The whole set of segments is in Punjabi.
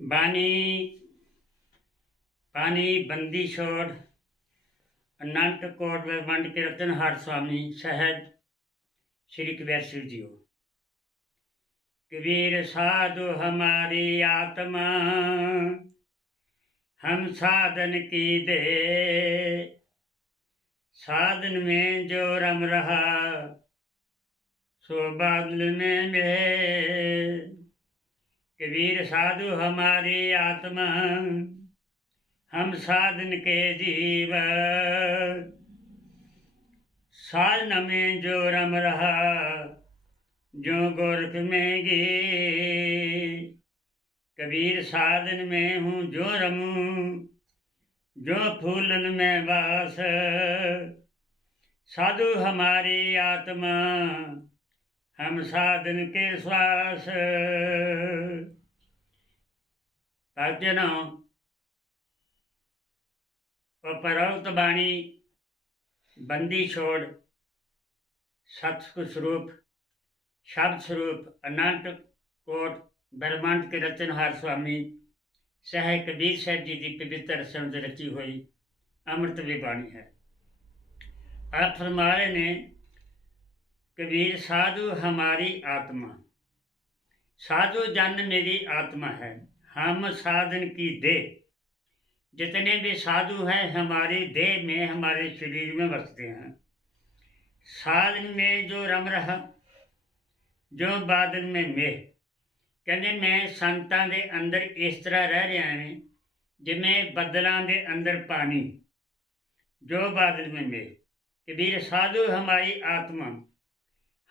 ਬਾਣੀ ਬਾਣੀ ਬੰਦੀ ਛੋੜ, ਅਨੰਤ ਕੋਟ ਵਿੱਚ ਵੰਡ ਕੇ ਰਤਨ ਹਰ ਸਵਾਮੀ ਸਹਿਜ, ਸ੍ਰੀ ਕਬੀਰ ਸਿੰਘ ਜੀਓ। ਕਬੀਰ ਸਾਧੂ ਹਮਾਰੀ ਆਤਮਾ, ਹਮ ਸਾਧਨ ਕੀ ਦੇ? ਸਾਧਨ ਮੇਂ ਜੋ ਰਮ ਰਹਾ, ਸੋ ਬਾਦਲ ਮੇਂ ਮੇ कबीर साधु हमारी आत्मा हम साधन के जीव साधन में जो रम रहा जो गोरख में गे कबीर साधन में हूँ जो रमूं जो फूलन में वास साधु हमारी आत्मा हम साधन के श्वास ਭਗਤਜਨੋ ਉਪਰੋਕਤ ਬਾਣੀ ਬੰਦੀ ਛੋੜ ਸਤਿਗੁਰ ਸਰੂਪ ਸ਼ਬਦ ਸਰੂਪ ਅਨੰਤ ਕੋਟ ਬਰਮੰਡ ਕੇ ਰਚਨਹਾਰ ਸੁਆਮੀ ਸਹਿ ਕਬੀਰ ਸਾਹਿਬ ਜੀ ਦੀ ਪਵਿੱਤਰ ਸੰਤ ਰਚੀ ਹੋਈ ਅੰਮ੍ਰਿਤ ਵੀ ਬਾਣੀ ਹੈ ਆਪ ਫਰਮਾ ਰਹੇ ਨੇ ਕਬੀਰ ਸਾਧੂ ਹਮਾਰੀ ਆਤਮਾ साधु जन मेरी आत्मा है हम साधन की देह जितने भी साधु हैं हमारी देह में हमारे शरीर में बसते हैं साधन में जो रम रहा जो बादल में मेह ਕਹਿੰਦੇ ਮੈਂ ਸੰਤਾਂ ਦੇ ਅੰਦਰ ਇਸ ਤਰ੍ਹਾਂ ਰਹਿ ਰਿਹਾ ਹਾਂ ਜਿਵੇਂ ਬੱਦਲਾਂ ਦੇ ਅੰਦਰ ਪਾਣੀ ਜੋ ਬਾਦਲ में मेह कबीर साधु हमारी आत्मा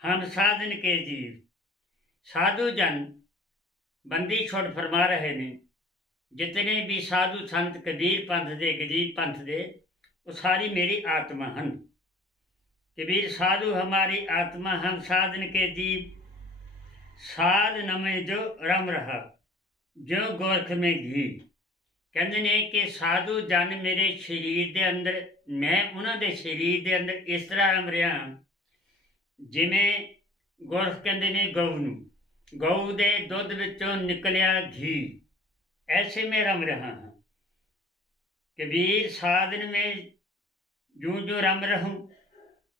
हम साधन के जीव ਸਾਧੂ ਜਨ ਬੰਦੀ ਛੋੜ ਫਰਮਾ ਰਹੇ ਨੇ ਜਿਤਨੇ ਵੀ ਸਾਧੂ ਸੰਤ ਕਬੀਰ ਪੰਥ ਦੇ ਗਜੀਤ ਪੰਥ ਦੇ ਉਹ ਸਾਰੀ ਮੇਰੀ ਆਤਮਾ ਹਨ ਕਬੀਰ ਸਾਧੂ ਹਮਾਰੀ ਆਤਮਾ ਹਮ ਸਾਧਨ ਕੇ ਜੀਵ ਸਾਧ ਨਮੇ ਜੋ ਰਮ ਰਹਾ ਜੋ ਗੋਰਖ ਮੇ ਘੀ ਕਹਿੰਦੇ ਨੇ ਕਿ ਸਾਧੂ ਜਨ ਮੇਰੇ ਸਰੀਰ ਦੇ ਅੰਦਰ ਮੈਂ ਉਹਨਾਂ ਦੇ ਸਰੀਰ ਦੇ ਅੰਦਰ ਇਸ ਤਰ੍ਹਾਂ ਰਮ ਰਿਹਾ ਜਿਵੇਂ ਗੋਰਖ ਕਹਿੰਦੇ ਨੇ ਗਊ ਨੂੰ। ਗਊ ਦੇ ਦੁੱਧ ਵਿੱਚੋਂ ਨਿਕਲਿਆ ਘੀ। ਐਸੇ ਮੈਂ ਰਮ ਰਹਾ ਹਾਂ ਕਬੀਰ ਸਾਧਨ ਮੈਂ ਜੂ ਜੋ ਰਮ ਰਹੂੰ,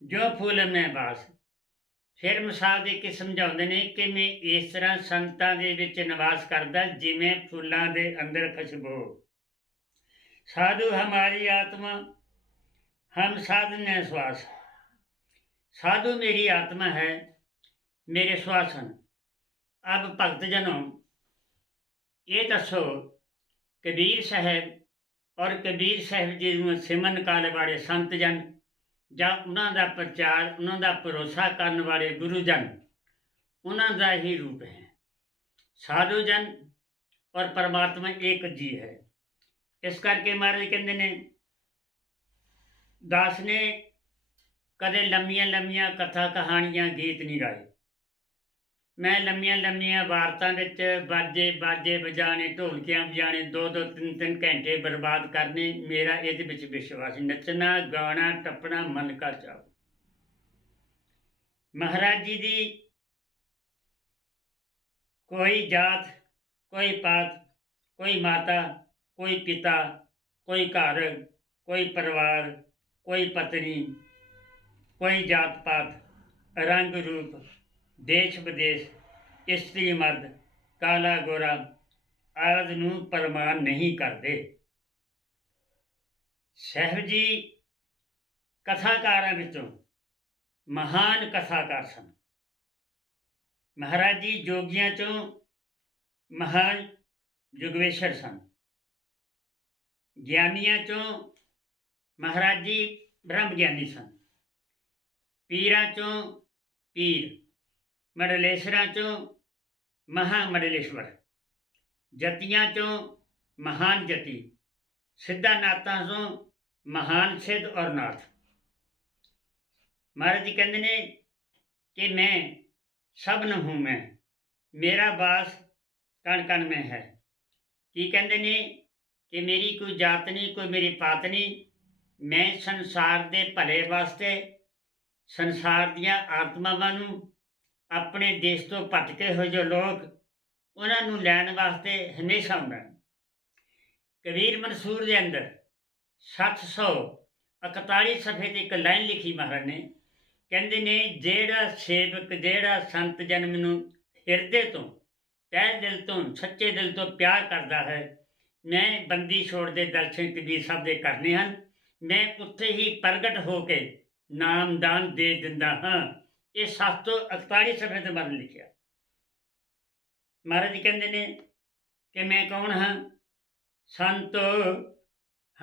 ਜੋ ਫੁੱਲ ਮੈਂ ਬਾਸ। ਫਿਰ ਮਿਸਾਲ ਦੇ ਕੇ ਸਮਝਾਉਂਦੇ ਨੇ ਕਿ ਮੈਂ ਇਸ ਤਰ੍ਹਾਂ ਸੰਤਾਂ ਦੇ ਵਿੱਚ ਨਿਵਾਸ ਕਰਦਾ ਜਿਵੇਂ ਫੁੱਲਾਂ ਦੇ ਅੰਦਰ ਖੁਸ਼ਬੂ। ਸਾਧੂ ਹਮਾਰੀ ਆਤਮਾ, ਹਮ ਸਾਧਨ ਸਵਾਸ। ਸਾਧੂ ਮੇਰੀ ਆਤਮਾ ਹੈ, ਮੇਰੇ ਸਵਾਸ ਹਨ। ਅਬ ਭਗਤ ਜਨੋ, ਇਹ ਦੱਸੋ ਕਬੀਰ ਸਾਹਿਬ ਔਰ ਕਬੀਰ ਸਾਹਿਬ ਜੀ ਨੂੰ ਸਿਮਨ ਕਾਲ ਵਾਲੇ ਸੰਤ ਜਨ ਜਾਂ ਉਹਨਾਂ ਦਾ ਪ੍ਰਚਾਰ, ਉਹਨਾਂ ਦਾ ਭਰੋਸਾ ਕਰਨ ਵਾਲੇ ਗੁਰੂ ਜਨ, ਉਹਨਾਂ ਦਾ ਹੀ ਰੂਪ ਹੈ। ਸਾਧੂ ਜਨ ਔਰ ਪਰਮਾਤਮਾ ਇੱਕ ਜੀ ਹੈ। ਇਸ ਕਰਕੇ ਮਹਾਰਾਜ ਕਹਿੰਦੇ ਨੇ, ਦਾਸ ਨੇ ਕਦੇ ਲੰਮੀਆਂ ਲੰਮੀਆਂ ਕਥਾ ਕਹਾਣੀਆਂ ਗੀਤ ਨਹੀਂ ਗਾਏ। ਮੈਂ ਲੰਮੀਆਂ ਲੰਮੀਆਂ ਵਾਰਤਾਂ ਵਿੱਚ ਬਾਜੇ ਬਾਜੇ ਵਜਾਣੇ ਢੋਲਕਿਆਂ ਵਜਾਣੇ ਦੋ ਦੋ ਤਿੰਨ ਤਿੰਨ ਘੰਟੇ ਬਰਬਾਦ ਕਰਨੇ, ਮੇਰਾ ਇਹਦੇ ਵਿੱਚ ਵਿਸ਼ਵਾਸ ਨੱਚਣਾ ਗਾਣਾ ਟੱਪਣਾ, ਮਨ ਕਾ ਚਾਹ ਮਹਾਰਾਜ ਜੀ ਦੀ ਕੋਈ ਜਾਤ, ਕੋਈ ਪਾਤ, ਕੋਈ ਮਾਤਾ, ਕੋਈ ਪਿਤਾ, ਕੋਈ ਘਰ, ਕੋਈ ਪਰਿਵਾਰ, ਕੋਈ ਪਤਨੀ ਕੋਈ ਜਾਤ ਪਾਤ, ਰੰਗ ਰੂਪ, ਦੇਸ਼ ਵਿਦੇਸ਼, ਇਸਤਰੀ ਮਰਦ, ਕਾਲਾ ਗੋਰਾ ਆਦਿ ਨੂੰ ਪ੍ਰਮਾਣ ਨਹੀਂ ਕਰਦੇ। ਸਹਿਬ ਜੀ ਕਥਾਕਾਰਾਂ ਵਿੱਚੋਂ ਮਹਾਨ ਕਥਾਕਾਰ ਸਨ। ਮਹਾਰਾਜ ਜੀ ਜੋਗੀਆਂ ਚੋਂ ਮਹਾਨ ਜੁਗਵੇਸ਼ਰ ਸਨ। ਗਿਆਨੀਆਂ ਚੋਂ ਮਹਾਰਾਜ ਜੀ ਬ੍ਰਹਮ ਗਿਆਨੀ ਸਨ। ਪੀਰਾਂ ਚੋਂ ਪੀਰ ਮੰਡਲੇਸ਼ਵਰਾਂ ਚੋਂ ਮਹਾ ਮੰਡਲੇਸ਼ਵਰ ਜਤੀਆਂ ਚੋਂ ਮਹਾਨ ਜਤੀ ਸਿੱਧਾ ਨਾਤਾਂ ਚੋਂ ਮਹਾਨ ਸਿੱਧ ਔਰ ਨਾਥ। ਮਹਾਰਾਜ ਜੀ ਕਹਿੰਦੇ ਨੇ ਕਿ ਮੈਂ ਸਭ ਸਭਨ ਹੂੰ ਮੈਂ, ਮੇਰਾ ਬਾਸ ਕਣ ਕਣ ਮੈਂ ਹੈ। ਕੀ ਕਹਿੰਦੇ ਨੇ ਕਿ ਮੇਰੀ ਕੋਈ ਜਾਤ ਨਹੀਂ, ਕੋਈ ਮੇਰੀ ਪਾਤ ਨਹੀਂ, ਮੈਂ ਸੰਸਾਰ ਦੇ ਭਲੇ ਵਾਸਤੇ ਸੰਸਾਰ ਦੀਆਂ ਆਤਮਾਵਾਂ ਨੂੰ ਆਪਣੇ ਦੇਸ਼ ਤੋਂ ਭਟਕੇ ਹੋਏ ਜੋ ਲੋਕ ਉਹਨਾਂ ਨੂੰ ਲੈਣ ਵਾਸਤੇ ਹਮੇਸ਼ਾ ਹੁੰਦਾ ਕਬੀਰ ਮਨਸੂਰ ਦੇ ਅੰਦਰ 741 ਸਫੇ ਤੇ ਇੱਕ ਲਾਈਨ ਲਿਖੀ ਮਹਾਰਾਜ ਨੇ, ਕਹਿੰਦੇ ਨੇ, ਜਿਹੜਾ ਸੇਵਕ, ਜਿਹੜਾ ਸੰਤ ਜਨਮ ਨੂੰ ਹਿਰਦੇ ਤੋਂ, ਤਹਿ ਦਿਲ ਤੋਂ, ਸੱਚੇ ਦਿਲ ਤੋਂ ਪਿਆਰ ਕਰਦਾ ਹੈ, ਮੈਂ ਬੰਦੀ ਛੋੜ ਦੇ ਦਰਸ਼ਨ ਕਬੀਰ ਸਾਹਿਬ ਦੇ ਕਰਨੇ ਹਨ, ਮੈਂ ਉੱਥੇ ਹੀ ਪ੍ਰਗਟ ਹੋ ਕੇ ਨਾਮਦਾਨ ਦੇ ਦਿੰਦਾ ਹਾਂ। ਇਹ 741 ਸਫੇ ਤੇ ਬਾਰੇ ਲਿਖਿਆ। ਮਹਾਰਾਜ ਕਹਿੰਦੇ ਨੇ ਕਿ ਮੈਂ ਕੌਣ ਹਾਂ? ਸੰਤ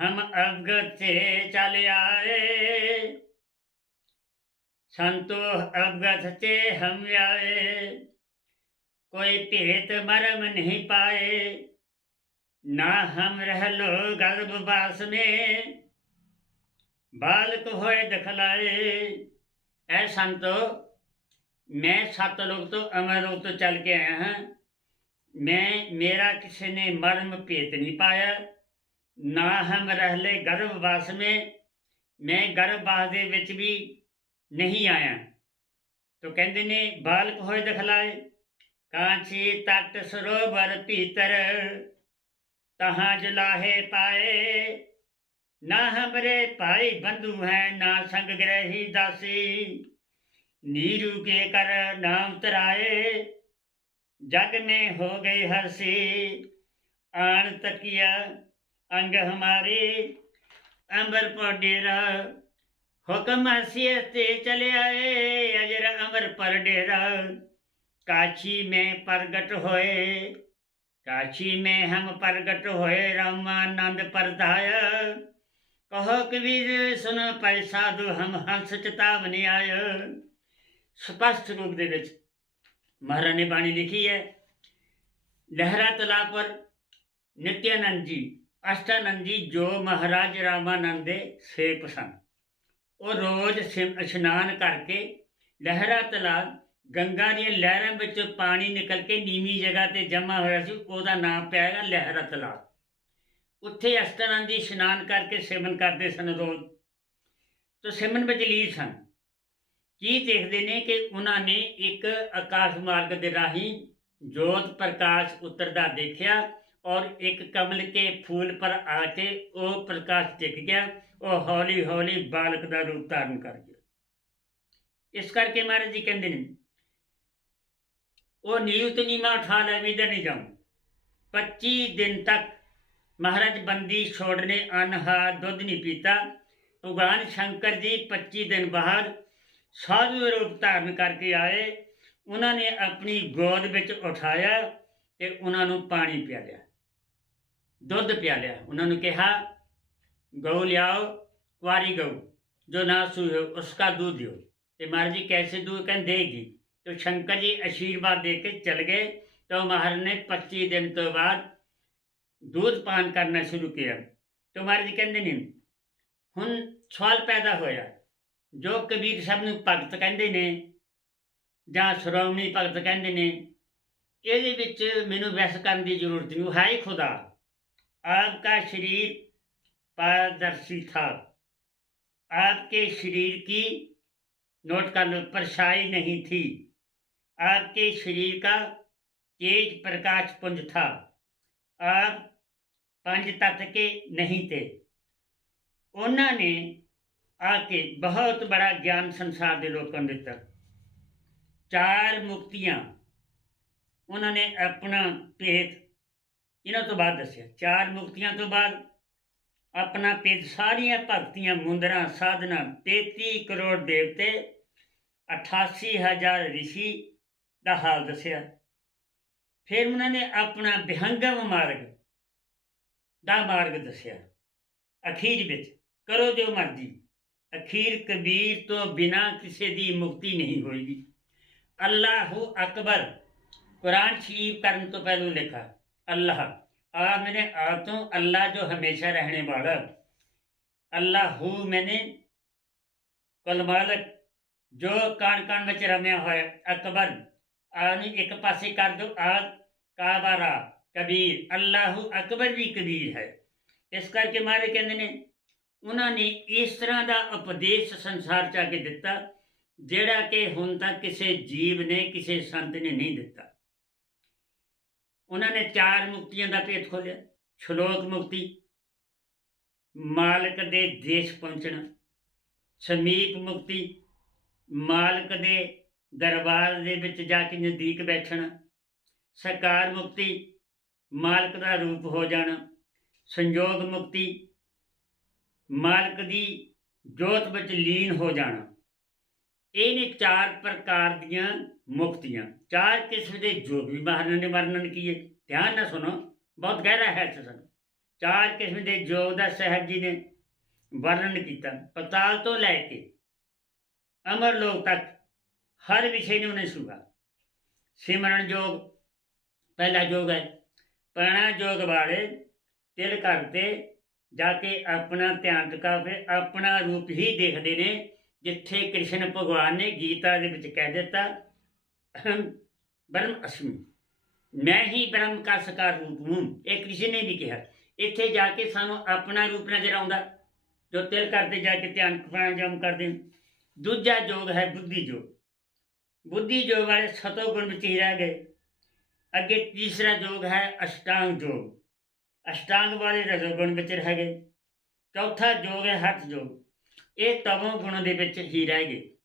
ਹਮ ਅਗਤ ਚਲ ਆਏ। ਸੰਤੋ ਅਗਤ ਤੇ ਹਮ ਆਏ। ਕੋਈ ਭੇਤ ਮਰਮ ਨਹੀਂ ਪਾਏ। ਨਾ ਹਮ ਰਹਿ ਲੋ ਗਰਭ ਬਾਸ ਮੇਂ। ਬਾਲਕ ਹੋਏ ਦਖਲਾਏ। ਐ ਸੰਤੋ, ਮੈਂ ਸਤ ਲੋਕ ਤੋਂ ਅਮਰ ਲੋਕ ਤੋਂ ਚੱਲ ਕੇ ਆਇਆ ਹਾਂ। ਮੈਂ, ਮੇਰਾ ਕਿਸੇ ਨੇ ਮਰਮ ਭੇਤ ਨਹੀਂ ਪਾਇਆ। ਨਾ ਹਮ ਰਹਿਲੇ ਗਰਭਵਾਸ ਮੇ। ਮੈਂ ਗਰਭਵਾਸ ਦੇ ਵਿੱਚ ਵੀ ਨਹੀਂ ਆਇਆ। ਤੋ ਕਹਿੰਦੇ ਨੇ, ਬਾਲਕ ਹੋਏ ਦਖਲਾਏ। ਕਾਂਛੀ ਤਟ ਸਰੋਵਰ ਭੀਤਰ। ਤਹਾਂ ਜਲਾਹੇ ਪਾਏ। ਨਾ ਹਮਰੇ ਭਾਈ ਬੰਧੂ ਹੈ, ਨਾ ਸੰਗ ਗ੍ਰਹੀ ਦਾਸੀ। ਨੀਰੂ ਕੇ ਕਰ ਨਾਮ ਤਰਾਏ ਜਗ ਮੇ ਹੋ ਗਈ ਹਰਸੀ। ਆਣ ਤਕਿਆ ਅੰਗ ਹਮਾਰੇ, ਅੰਬਰ ਪਰ ਡੇਰਾ। ਹੁਕਮ ਅਸੀਏ ਤੇ ਚਲਿਆ ਏ ਅਜਰ ਅੰਬਰ ਪਰ ਡੇਰਾ। ਕਾਚੀ ਮੇ ਪ੍ਰਗਟ ਹੋਏ ਕਾਚੀ ਮੇ ਹਮ ਪ੍ਰਗਟ ਹੋਏ, ਰਾਮਾਨੰਦ ਪਰਦਾਇਆ ਕਹੋ ਕਬੀਰ ਸੁਨ ਪੈ ਸਾਧੂ, ਹਮ ਹੰਸ ਚਤਾਵਨੀ ਆਇ। ਸਪਸ਼ਟ ਰੂਪ ਦੇ ਵਿੱਚ ਮਹਾਰਾਜ ਨੇ ਬਾਣੀ ਲਿਖੀ ਹੈ, ਲਹਿਰਾ ਤਲਾ ਪਰ ਨਿਤਿਆਨੰਦ ਜੀ, ਅਸ਼ਟਾਨੰਦ ਜੀ ਜੋ ਮਹਾਰਾਜ ਰਾਮਾਨੰਦ ਦੇ ਸੇਵਕ ਸਨ। ਉਹ ਰੋਜ਼ ਸਿਮ ਇਸ਼ਨਾਨ ਕਰਕੇ ਲਹਿਰਾ ਤਲਾ ਗੰਗਾ ਦੀਆਂ ਲਹਿਰਾਂ ਵਿੱਚ ਪਾਣੀ ਨਿਕਲ ਕੇ ਨੀਵੀਂ ਜਗ੍ਹਾ ਤੇ ਜਮਾ ਹੋਇਆ ਸੀ, ਉਹਦਾ ਨਾਮ ਪਿਆ ਹੈਗਾ ਲਹਿਰਾ ਤਲਾ ਉੱਥੇ ਅਸ਼ਟਾਨੰਦ ਜੀ ਇਸ਼ਨਾਨ ਕਰਕੇ ਸਿਮਨ ਕਰਦੇ ਸਨ ਰੋਜ਼। ਤੋ ਸਿਮਨ ਵਿੱਚ ਲੀਨ ਸਨ ਕੀ ਦੇਖਦੇ ਨੇ ਕਿ ਉਹਨਾਂ ਨੇ ਇੱਕ ਆਕਾਸ਼ ਮਾਰਗ ਦੇ ਰਾਹੀਂ ਜੋਤ ਪ੍ਰਕਾਸ਼ ਉਤਰਦਾ ਦੇਖਿਆ ਔਰ ਇੱਕ ਕਮਲ ਕੇ ਫੂਲ ਪਰ ਆ ਕੇ ਉਹ ਪ੍ਰਕਾਸ਼ ਟਿਕ ਗਿਆ। ਉਹ ਹੌਲੀ ਹੌਲੀ ਬਾਲਕ ਦਾ ਰੂਪ ਧਾਰਨ ਕਰ ਗਿਆ। ਇਸ ਕਰਕੇ ਮਹਾਰਾਜ ਜੀ ਕਹਿੰਦੇ ਨੇ, ਉਹ ਨੀਉ ਨੀਮਾ ਉਠਾ ਲੈ ਵੀ ਨਹੀਂ ਜਾਉ 25 ਦਿਨ ਤੱਕ ਮਹਾਰਾਜ ਬੰਦੀ ਛੋੜ ਨੇ ਅਨਹਾ ਦੁੱਧ ਨਹੀਂ ਪੀਤਾ। ਉਗਾਨ ਸ਼ੰਕਰ ਜੀ 25 ਦਿਨ ਬਾਅਦ ਸਾਧੂ ਰੂਪ ਧਾਰਨ ਕਰਕੇ ਆਏ। ਉਹਨਾਂ ਨੇ ਆਪਣੀ ਗੋਦ ਵਿੱਚ ਉਠਾਇਆ ਤੇ ਉਹਨਾਂ ਨੂੰ ਪਾਣੀ ਪਿਆ ਲਿਆ ਦੁੱਧ ਪਿਆ ਲਿਆ ਉਹਨਾਂ ਨੂੰ ਕਿਹਾ, ਗਊ ਲਿਆਓ ਕੁਆਰੀ ਗਊ, ਜੋ ਨਾ ਸੂਏ ਉਸਕਾ ਦੁੱਧ ਦਿਓ। ਤੇ ਮਹਾਰਾਜ ਜੀ ਕੈਸੇ ਦੁੱਧ? ਕਹਿੰਦੇਗੀ ਤੇ ਸ਼ੰਕਰ ਜੀ ਅਸ਼ੀਰਵਾਦ ਦੇ ਕੇ ਚਲ ਗਏ। ਤਾਂ ਮਹਾਰਾਜ ਨੇ 25 ਦਿਨ ਤੋਂ ਬਾਅਦ दूध पान करना शुरू किया तो महाराज जी ਕਹਿੰਦੇ ਨੇ ਹੁਣ ਸਵਾਲ ਪੈਦਾ ਹੋਇਆ ਜੋ ਕਬੀਰ ਸਾਹਿਬ ਨੂੰ ਭਗਤ ਕਹਿੰਦੇ ਨੇ ਜਾਂ ਸ਼੍ਰੋਮਣੀ ਭਗਤ ਕਹਿੰਦੇ ਨੇ ਇਹਦੇ ਵਿੱਚ ਮੈਨੂੰ ਵੈਸ ਕਰਨ ਦੀ ਜ਼ਰੂਰਤ ਨਹੀਂ ਉਹ ਹੈ ਹੀ ਖੁਦਾ ਆਪਕਾ ਸ਼ਰੀਰ पारदर्शी था आपके शरीर की नोट कर लो परछाई नहीं थी आपके शरीर का तेज प्रकाश पुंज था ਆਪ ਪੰਜ ਤੱਤ ਕੇ ਨਹੀਂ ਤੇ। ਉਹਨਾਂ ਨੇ ਆ ਕੇ ਬਹੁਤ ਬੜਾ ਗਿਆਨ ਸੰਸਾਰ ਦੇ ਲੋਕਾਂ ਨੂੰ ਦਿੱਤਾ। ਚਾਰ ਮੁਕਤੀਆਂ। ਉਹਨਾਂ ਨੇ ਆਪਣਾ ਭੇਦ ਇਹਨਾਂ ਤੋਂ ਬਾਅਦ ਦੱਸਿਆ। ਚਾਰ ਮੁਕਤੀਆਂ ਤੋਂ ਬਾਅਦ ਆਪਣਾ ਭੇਦ ਸਾਰੀਆਂ ਭਗਤੀਆਂ, ਮੁੰਦਰਾ, ਸਾਧਨਾ 33 ਕਰੋੜ ਦੇਵਤੇ 88000 ਰਿਸ਼ੀ ਦਾ ਹਾਲ ਦੱਸਿਆ। ਫਿਰ ਉਹਨਾਂ ਨੇ ਆਪਣਾ ਵਿਹੰਗਮ ਮਾਰਗ ਦਾ ਮਾਰਗ ਦੱਸਿਆ। ਅਖੀਰ ਵਿੱਚ, ਕਰੋ ਜੋ ਮਰਜ਼ੀ। ਅਖੀਰ ਕਬੀਰ ਤੋਂ ਬਿਨਾ ਕਿਸੇ ਦੀ ਮੁਕਤੀ ਨਹੀਂ ਹੋਏਗੀ। ਅੱਲਾਹੁ ਅਕਬਰ, ਕੁਰਾਨ ਸ਼ਰੀਫ ਕਰਨ ਤੋਂ ਪਹਿਲਾਂ ਲਿਖਾ, ਅੱਲਾਹ ਆ ਮੈਨੇ ਆ ਤੋਂ ਅੱਲਾ ਜੋ ਹਮੇਸ਼ਾ ਰਹਿਣੇ ਵਾਲਾ। ਅੱਲਾਹੁ ਮੈਨੇ ਕਲਮਾਲਕ ਜੋ ਕਾਨ ਕਾਨ ਵਿੱਚ ਰਮਿਆ ਹੋਇਆ, ਅਕਬਰ। ਆਨੀ ਇੱਕ ਪਾਸੇ ਕਰ ਦੋ ਆ ਕਾਬਾਰਾ ਕਬੀਰ, ਅੱਲਾਹੂ ਅਕਬਰ ਵੀ ਕਬੀਰ ਹੈ। ਇਸ ਕਰਕੇ ਮਾਰੇ ਕਹਿੰਦੇ ਨੇ, ਉਹਨਾਂ ਨੇ ਇਸ ਤਰ੍ਹਾਂ ਦਾ ਉਪਦੇਸ਼ ਸੰਸਾਰ ਚ ਆ ਕੇ ਦਿੱਤਾ, ਜਿਹੜਾ ਕਿ ਹੁਣ ਤੱਕ ਕਿਸੇ ਜੀਵ ਨੇ, ਕਿਸੇ ਸੰਤ ਨੇ ਨਹੀਂ ਦਿੱਤਾ। ਉਹਨਾਂ ਨੇ ਚਾਰ ਮੁਕਤੀਆਂ ਦਾ ਭੇਤ ਖੋਲਿਆ ਸ਼ਲੋਕ ਮੁਕਤੀ, ਮਾਲਕ ਦੇ ਦੇਸ਼ ਪਹੁੰਚਣਾ, ਸਮੀਪ ਮੁਕਤੀ, ਮਾਲਕ ਦੇ ਦਰਬਾਰ ਦੇ ਵਿੱਚ ਜਾ ਕੇ ਨਜ਼ਦੀਕ ਬੈਠਣਾ ਸਕਾਰ ਮੁਕਤੀ ਮਾਲਕ ਦਾ ਰੂਪ ਹੋ ਜਾਣਾ ਸੰਯੋਗ ਮੁਕਤੀ ਮਾਲਕ ਦੀ ਜੋਤ ਵਿੱਚ ਲੀਨ ਹੋ ਜਾਣਾ। ਇਹ ਨੇ ਚਾਰ ਪ੍ਰਕਾਰ ਦੀਆਂ ਮੁਕਤੀਆਂ। ਚਾਰ ਕਿਸਮ ਦੇ ਜੋਗ ਵੀ ਮਹਾਰਾਜ ਨੇ ਵਰਣਨ ਕੀਏ। ਧਿਆਨ ਨਾਲ ਸੁਣੋ, ਬਹੁਤ ਗਹਿਰਾ ਹੈ ਸਨ। ਚਾਰ ਕਿਸਮ ਦੇ ਜੋਗ ਦਾ ਸਾਹਿਬ ਜੀ ਨੇ ਵਰਣਨ ਕੀਤਾ। ਪਤਾਲ ਤੋਂ ਲੈ ਕੇ ਅਮਰ ਲੋਕ ਤੱਕ ਹਰ ਵਿਸ਼ੇ ਨੂੰ ਉਹਨੇ ਸੁਗਾ ਸਿਮਰਨ ਜੋਗ, ਪਹਿਲਾ ਜੋਗ ਹੈ। ਪ੍ਰਾਣਾ ਜੋਗ ਵਾਲੇ ਤਿਲ ਕਰਦੇ ਜਾ ਕੇ ਆਪਣਾ ਧਿਆਨ ਟਿਕਾਵੇ ਆਪਣਾ ਰੂਪ ਹੀ ਦੇਖਦੇ ਨੇ, ਜਿੱਥੇ ਕ੍ਰਿਸ਼ਨ ਭਗਵਾਨ ਨੇ ਗੀਤਾ ਦੇ ਵਿੱਚ ਕਹਿ ਦਿੱਤਾ ਬ੍ਰਹਮ ਅਸਮੀ। ਮੈਂ ਹੀ ਬ੍ਰਹਮ ਦਾ ਸਕਾਰ ਰੂਪ ਹੂੰ। ਇਹ ਕ੍ਰਿਸ਼ਨ ਨੇ ਵੀ ਕਿਹਾ। ਇੱਥੇ ਜਾ ਕੇ ਸਾਨੂੰ ਆਪਣਾ ਰੂਪ ਨਜ਼ਰ ਆਉਂਦਾ, ਜੋ ਤਿਲ ਕਰਦੇ ਜਾ ਕੇ ਧਿਆਨ ਪ੍ਰਾਣਾਯਾਮ ਕਰਦੇ ਹਾਂ। ਦੂਜਾ ਯੋਗ ਹੈ ਬੁੱਧੀ ਯੋਗ ਬੁੱਧੀ ਯੋਗ ਵਾਲੇ ਸਤੋ ਗੁਣ ਵਿੱਚ ਹੀ ਰਹਿ ਗਏ। ਅੱਗੇ ਤੀਸਰਾ ਯੋਗ ਹੈ ਅਸ਼ਟਾਂਗ ਯੋਗ ਅਸ਼ਟਾਂਗ ਵਾਲੇ ਰਜੋ ਗੁਣ ਵਿੱਚ ਰਹਿ ਗਏ। ਚੌਥਾ ਯੋਗ ਹੈ ਹੱਥ ਯੋਗ ਇਹ ਤਮੋ ਗੁਣ ਦੇ ਵਿੱਚ ਹੀ ਰਹਿ ਗਏ।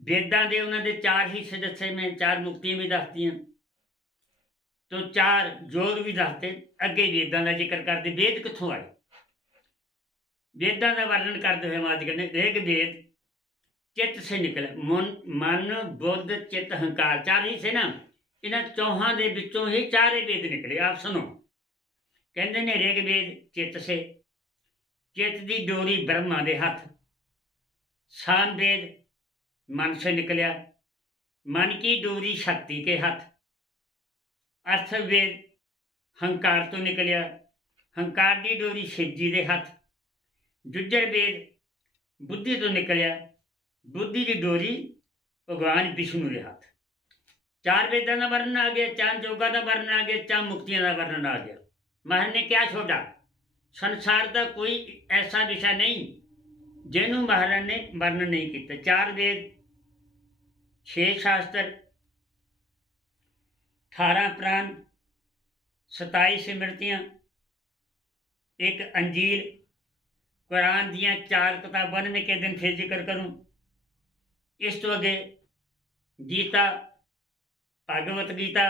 ਵੇਦਾਂ ਦੇ ਉਹਨਾਂ ਦੇ ਚਾਰ ਹਿੱਸੇ ਦੱਸੇ ਮੈਂ, ਚਾਰ ਮੁਕਤੀਆਂ ਵੀ ਦੱਸਤੀਆਂ। ਤੋਂ ਚਾਰ ਯੋਗ ਵੀ ਦੱਸਤੇ। ਅੱਗੇ ਵੇਦਾਂ ਦਾ ਜ਼ਿਕਰ ਕਰਦੇ, ਵੇਦ ਕਿੱਥੋਂ ਆਏ? ਵੇਦਾਂ ਦਾ ਵਰਣਨ ਕਰਦੇ ਹੋਏ ਮਾਜ ਕਹਿੰਦੇ ਦੇਖ ਵੇਦ ਚਿੱਤ ਸੇ ਨਿਕਲੇ ਮਨ ਮਨ ਬੁੱਧ ਚਿੱਤ ਹੰਕਾਰ ਚਾਰ ਹਿੱਸੇ ਨਾ ਇਹਨਾਂ ਚੌਹਾਂ ਦੇ ਵਿੱਚੋਂ ਹੀ ਚਾਰੇ ਵੇਦ ਨਿਕਲੇ ਆਪ ਸੁਣੋ ਕਹਿੰਦੇ ਨੇ ਰਿਗ ਵੇਦ ਚਿੱਤ ਸੇ ਚਿੱਤ ਦੀ ਡੋਰੀ ਬ੍ਰਹਮਾ ਦੇ ਹੱਥ ਸਾਮ ਵੇਦ मन से निकलिया मन की डोरी शक्ति के हाथ अर्थवेद हंकार तो निकलिया हंकार की डोरी शिव जी के हाथ जुजर वेद बुद्धि तो निकलिया बुद्धि की डोरी भगवान विष्णु के हाथ चार वेदों का वर्णन आ गया चार योगा का वर्णन आ गया चार मुक्तियों का वर्णन आ गया महाराज ने क्या छोड़ा संसार का कोई ऐसा विषय नहीं ਜਿਹਨੂੰ ਮਹਾਰਾਜ ਨੇ ਵਰਣਨ ਨਹੀਂ ਕੀਤਾ ਚਾਰ ਵੇਦ ਛੇ ਸ਼ਾਸਤਰ 18 ਪ੍ਰਾਨ 27 ਸਿਮਰਤੀਆਂ ਇੱਕ ਅੰਜੀਲ ਕੁਰਾਨ ਦੀਆਂ ਚਾਰ ਕਿਤਾਬਾਂ ਨੇ ਕਿ ਦਿਨ ਫਿਰ ਜ਼ਿਕਰ ਕਰੂੰ ਇਸ ਤੋਂ ਅੱਗੇ ਗੀਤਾ, ਭਗਵਤ ਗੀਤਾ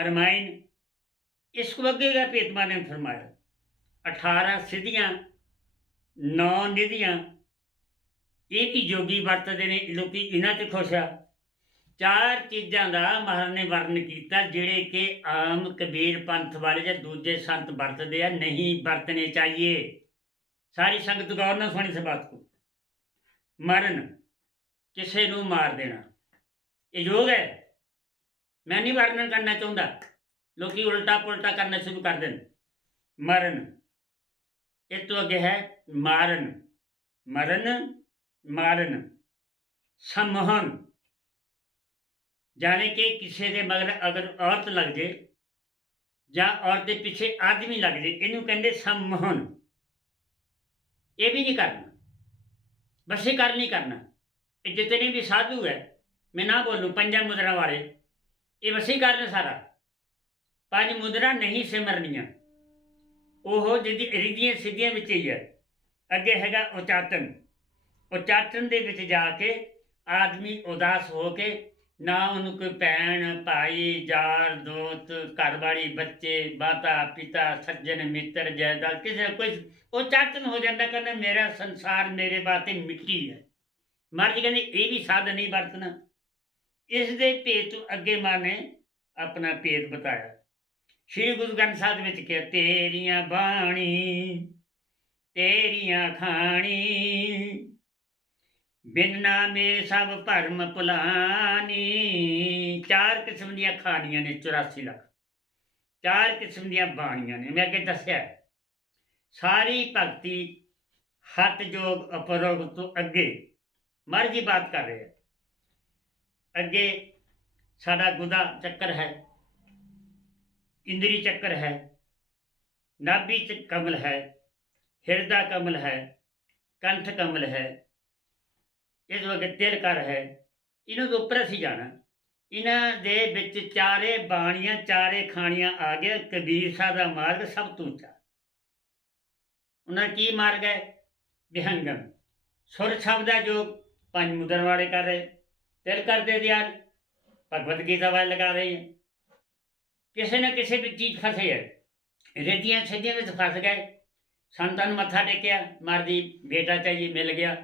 ਅਰਮਾਇਨ ਇਸ ਕੋ ਅੱਗੇ ਦਾ ਪੇਤਮਾ ਨੇ ਫਰਮਾਇਆ। 18 ਸਿੱਧੀਆਂ, ਨੌ ਨਿਧੀਆਂ, ਇਹ ਵੀ ਜੋਗੀ ਵਰਤਦੇ ਨੇ, ਲੋਕੀ ਇਹਨਾਂ ਤੇ ਖੁਸ਼ ਆ। ਚਾਰ ਚੀਜ਼ਾਂ ਦਾ ਮਹਾਰਾਜ ਨੇ ਵਰਣਨ ਕੀਤਾ, ਜਿਹੜੇ ਕਿ ਆਮ ਕਬੀਰ ਪੰਥ ਵਾਲੇ ਜਾਂ ਦੂਜੇ ਸੰਤ ਵਰਤਦੇ ਆ, ਨਹੀਂ ਵਰਤਨੇ ਚਾਹੀਏ। ਸਾਰੀ ਸੰਗਤ ਗੌਰ ਨਾਲ ਸੁਣੀ ਇਸ ਕੋ ਮਰਨ ਕਿਸੇ ਨੂੰ ਮਾਰ ਦੇਣਾ। ਇਹ ਯੋਗ ਹੈ। ਮੈਂ ਨਹੀਂ ਵਰਣਨ ਕਰਨਾ ਚਾਹੁੰਦਾ। ਲੋਕੀ ਉਲਟਾ ਪੁਲਟਾ ਕਰਨਾ ਸ਼ੁਰੂ ਕਰ ਦੇਣ। ਮਰਨ। ਇਹ ਤੋਂ ਅੱਗੇ ਹੈ ਮਾਰਨ। ਮਰਨ, ਮਾਰਨ। ਸਮਹਨ। ਜਾਣੇ ਕਿ ਕਿਸੇ ਦੇ ਮਗਰ ਅਗਰ ਔਰਤ ਲੱਗ ਜੇ ਜਾਂ ਔਰਤ ਦੇ ਪਿੱਛੇ ਆਦਮੀ ਲੱਗ ਜੇ, ਇਹਨੂੰ ਕਹਿੰਦੇ ਸਮਹਨ। ਇਹ ਵੀ ਨਹੀਂ ਕਰਨਾ। ਬਸ ਇਹ ਕਰ ਨਹੀਂ ਕਰਨਾ। ਇਹ ਜਿਤਨੇ ਵੀ ਸਾਧੂ ਹੈ। ਮੈਂ ਨਾ ਬੋਲੂੰ ਪੰਜਾਂ ਮੁਦਰਾ ਵਾਲੇ ਇਹ ਵਸੀ ਕਰਨ ਸਾਰਾ। ਪੰਜ ਮੁਦਰਾ ਨਹੀਂ ਸਿਮਰਨੀਆਂ। ਉਹ ਜਿਹਦੀ ਰਿਧੀਆਂ ਸਿੱਧੀਆਂ ਵਿੱਚ ਹੀ ਹੈ। ਅੱਗੇ ਹੈਗਾ ਉਚਾਟਨ ਉਚਾਟਨ ਦੇ ਵਿੱਚ ਜਾ ਕੇ ਆਦਮੀ ਉਦਾਸ ਹੋ ਕੇ ਨਾ ਉਹਨੂੰ ਕੋਈ ਭੈਣ, ਭਾਈ, ਯਾਰ, ਦੋਸਤ, ਘਰਵਾਲੀ, ਬੱਚੇ, ਮਾਤਾ, ਪਿਤਾ, ਸੱਜਣ, ਮਿੱਤਰ ਜਾਇਦਾਦ ਕਿਸੇ ਕੋਈ ਉਚਾਟਨ ਹੋ ਜਾਂਦਾ ਕਹਿੰਦਾ, ਮੇਰਾ ਸੰਸਾਰ ਮੇਰੇ ਬਾਤੇ ਮਿੱਟੀ ਹੈ। ਮਰਜ ਕਹਿੰਦੇ, ਇਹ ਵੀ ਸਾਧਨ ਨਹੀਂ ਵਰਤਣਾ। ਇਸ ਦੇ ਭੇਤ ਤੋਂ ਅੱਗੇ ਮਾਂ ਨੇ ਆਪਣਾ ਭੇਦ ਬਤਾਇਆ। ਸ਼੍ਰੀ ਗੁਰੂ ਗ੍ਰੰਥ ਸਾਹਿਬ ਵਿੱਚ ਕਿਹਾ, ਤੇਰੀਆਂ ਬਾਣੀ, ਤੇਰੀਆਂ ਖਾਣੀ, ਬਿਨ ਨਾਮੇ ਸਭ ਭਰਮ ਭੁਲਾਨੀ। ਚਾਰ ਕਿਸਮ ਦੀਆਂ ਖਾਣੀਆਂ ਨੇ 84 ਲੱਖ। ਚਾਰ ਕਿਸਮ ਦੀਆਂ ਬਾਣੀਆਂ ਨੇ, ਮੈਂ ਅੱਗੇ ਦੱਸਿਆ। ਸਾਰੀ ਭਗਤੀ, ਹੱਥ ਜੋਗ, ਅਪਰੋਗ ਤੋਂ ਅੱਗੇ। ਮਰਜ਼ੀ ਬਾਤ ਕਰ ਰਹੇ ਹੈ ਅੱਗੇ ਸਾਡਾ ਗੁਦਾ ਚੱਕਰ ਹੈ, ਇੰਦਰੀ ਚੱਕਰ ਹੈ, ਨਾਭੀ ਚ ਕਮਲ ਹੈ, ਹਿਰਦਾ ਕਮਲ ਹੈ, ਕੰਠ ਕਮਲ ਹੈ, ਇਸ ਵਕਤ ਤਿਲ ਕਰ ਹੈ, ਇਹਨਾਂ ਤੋਂ ਉੱਪਰ ਅਸੀਂ ਜਾਣਾ। ਇਹਨਾਂ ਦੇ ਵਿੱਚ ਚਾਰੇ ਬਾਣੀਆਂ, ਚਾਰੇ ਖਾਣੀਆਂ ਆ ਗਿਆ ਕਬੀਰ ਸਾਹਿਬ ਦਾ ਮਾਰਗ ਸਭ ਤੋਂ ਉੱਚਾ। ਉਹਨਾਂ ਦਾ ਕੀ ਮਾਰਗ ਹੈ? ਵਿਹੰਗਮ ਸੁਰ ਸ਼ਬਦ ਦਾ ਜੋ ਪੰਜ ਮੁਦਰ ਵਾਲੇ ਕਰ ਰਹੇ, ਤਿਲ ਕਰਦੇ ਦਿਆਲ ਭਗਵਦ ਗੀਤਾ ਵਾਲੇ ਲਗਾ ਰਹੇ ਹੈ ਕਿਸੇ ਨਾ ਕਿਸੇ ਵੀ ਚੀਜ਼ ਫਸੇ ਹੈ ਰੇਤੀਆਂ ਛੱਡੀਆਂ ਵਿੱਚ ਫਸ ਗਏ। ਸੰਤਾਂ ਨੂੰ ਮੱਥਾ ਟੇਕਿਆ, ਮਰਦੀ ਬੇਟਾ ਚਾਹੀਏ ਮਿਲ ਗਿਆ।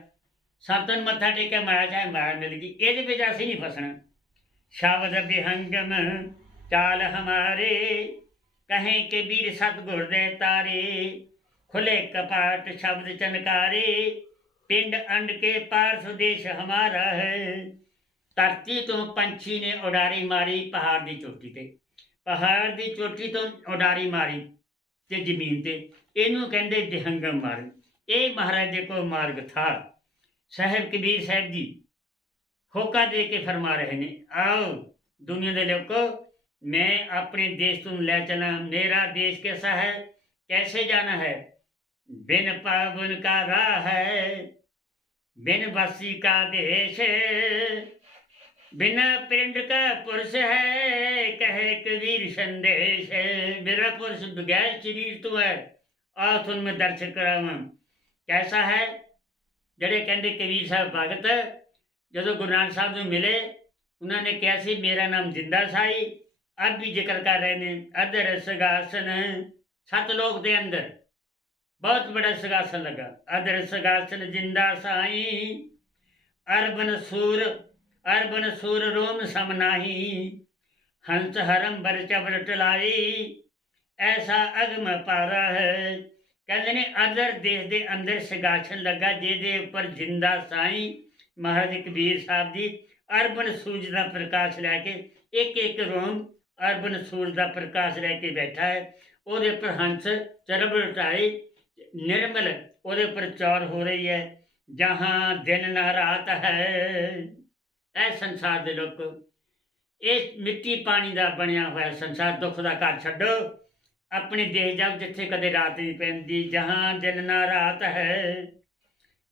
ਸੰਤਾਂ ਨੂੰ ਮੱਥਾ ਟੇਕਿਆ, ਮਾਇਆ ਚਾਹੇ ਮਾਇਆ ਮਿਲ ਗਈ। ਇਹਦੇ ਵਿੱਚ ਅਸੀਂ ਨਹੀਂ ਫਸਣਾ। ਸ਼ਬਦ ਵਿਹੰਗਮ, ਚਾਲ ਹਮਾਰੇ, ਕਹੀਂ ਕੇ ਵੀਰ ਸਤਗੁਰ ਦੇ ਤਾਰੇ, ਖੁਲੇ ਕਪਾਟ ਸ਼ਬਦ ਚਨਕਾਰੇ ਪਿੰਡ ਅੰਡ ਕੇ ਪਾਰ ਸੁਦੇਸ਼ ਹਮਾਰਾ ਹੈ ਧਰਤੀ ਤੋਂ ਪੰਛੀ ਨੇ ਉਡਾਰੀ ਮਾਰੀ ਪਹਾੜ ਦੀ ਚੋਟੀ ਤੇ ਪਹਾੜ ਦੀ ਚੋਟੀ ਤੋਂ ਉਡਾਰੀ ਮਾਰੀ ਤੇ ਜ਼ਮੀਨ ਤੇ ਇਹਨੂੰ ਕਹਿੰਦੇ ਵਿਹੰਗਮ ਮਾਰਗ ਇਹ ਮਹਾਰਾਜ ਦੇ ਕੋ ਮਾਰਗ ਥਾ ਸਾਹਿਬ ਕਬੀਰ ਸਾਹਿਬ ਜੀ ਹੋਕਾ ਦੇ ਕੇ ਫਰਮਾ ਰਹੇ ਨੇ ਆਓ ਦੁਨੀਆ ਦੇ ਲੋਕੋ ਮੈਂ ਆਪਣੇ ਦੇਸ਼ ਤੋਂ ਲੈ ਚਲਾਂ ਮੇਰਾ ਦੇਸ਼ कैसा है कैसे जाना है बिन पावन का राह है बिन बसी का देश बिना पिंड का पुरुष है कहे कबीर संदेश मेरा पुरुष बगैर शरीर तो है आ तुम मैं दर्श करावां कैसा है ਜਿਹੜੇ ਕਹਿੰਦੇ ਕਬੀਰ ਸਾਹਿਬ ਭਗਤ ਜਦੋਂ ਗੁਰੂ ਨਾਨਕ ਸਾਹਿਬ ਨੂੰ ਮਿਲੇ ਉਹਨਾਂ ਨੇ ਕਿਹਾ ਸੀ ਮੇਰਾ ਨਾਮ ਜਿੰਦਾ ਸਾਈ ਅੱਜ ਵੀ ਜ਼ਿਕਰ ਕਰ ਰਹੇ ਨੇ ਅਦਰ ਸਗਾਸਨ ਸਤ ਲੋਕ ਦੇ ਅੰਦਰ ਬਹੁਤ ਬੜਾ ਸਗਾਸਨ ਲਗਾ। ਅਦਰ ਸਗਾਸਨ ਜਿੰਦਾ ਸਾਈ। ਅਰਬਨ ਸੂਰ ਅਰਬਨ ਸੂਰ ਰੋਮ ਸਮਨਾਹੀ ਹੰਸ ਹਰਮ ਬਰ ਚਬਲ ਟਲਾਈ ਐਸਾ ਅਗਮ ਪਾਰਾ ਹੈ। ਕਹਿੰਦੇ ਨੇ ਅਦਰ ਦੇਸ਼ ਦੇ ਅੰਦਰ ਸਗਾਸਨ ਲੱਗਾ, ਜਿਹਦੇ ਉੱਪਰ ਜਿੰਦਾ ਸਾਈ। ਮਹਾਰਾਜ ਕਬੀਰ ਸਾਹਿਬ ਦੀ ਅਰਬਨ ਸੂਰਜ ਦਾ ਪ੍ਰਕਾਸ਼ ਲੈ ਕੇ ਇੱਕ ਇੱਕ ਰੋਮ ਅਰਬਨ ਸੂਰਜ ਦਾ ਪ੍ਰਕਾਸ਼ ਲੈ ਕੇ ਬੈਠਾ ਹੈ। ਉਹਦੇ ਉੱਪਰ ਹੰਸ ਚਰਬ ਉਠਾਈ ਨਿਰਮਲ ਉਹਦੇ ਉੱਪਰ ਚੌਰ ਹੋ ਰਹੀ ਹੈ, ਜਹਾਂ ਦਿਨ ਨਾ ਰਾਤ ਹੈ। ਇਹ ਸੰਸਾਰ ਦੇ ਲੋਕ, ਇਹ ਮਿੱਟੀ ਪਾਣੀ ਦਾ ਬਣਿਆ ਹੋਇਆ ਸੰਸਾਰ, ਦੁੱਖ ਦਾ ਘਰ ਛੱਡੋ। ਆਪਣੇ ਦੇਹ ਜਾਓ ਜਿੱਥੇ ਕਦੇ ਰਾਤ ਨਹੀਂ ਪੈਂਦੀ, ਜਹਾਂ ਦਿਨ ਨਾ ਰਾਤ ਹੈ।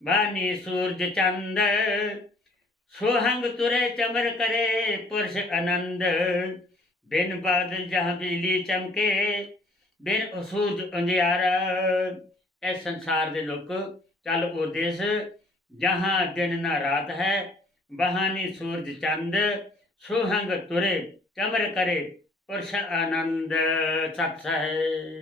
ਬਾਨੀ ਸੂਰਜ ਚੰਦ, ਸੋਹੰਗ ਤੁਰੇ ਚਮਰ ਕਰੇ ਪੁਰਸ਼ ਆਨੰਦ। ਬਿਨ ਬਾਦਲ ਜਹਾਂ ਬਿਜਲੀ ਚਮਕੇ, ਬਿਨ ਉਸੂਦ ਅੰਧਿਆਰਾ। ਇਹ ਸੰਸਾਰ ਦੇ ਲੋਕ, ਚੱਲ ਉਹ ਦੇਸ਼ ਜਹਾਂ ਦਿਨ ਨਾ ਰਾਤ ਹੈ, ਬਹਾਨੀ ਸੂਰਜ ਚੰਦ, ਸੁਹੰਗ ਤੁਰੇ, ਚਮਰ ਕਰੇ, ਪੁਰਸ਼ ਆਨੰਦ, ਸਤ ਹੈ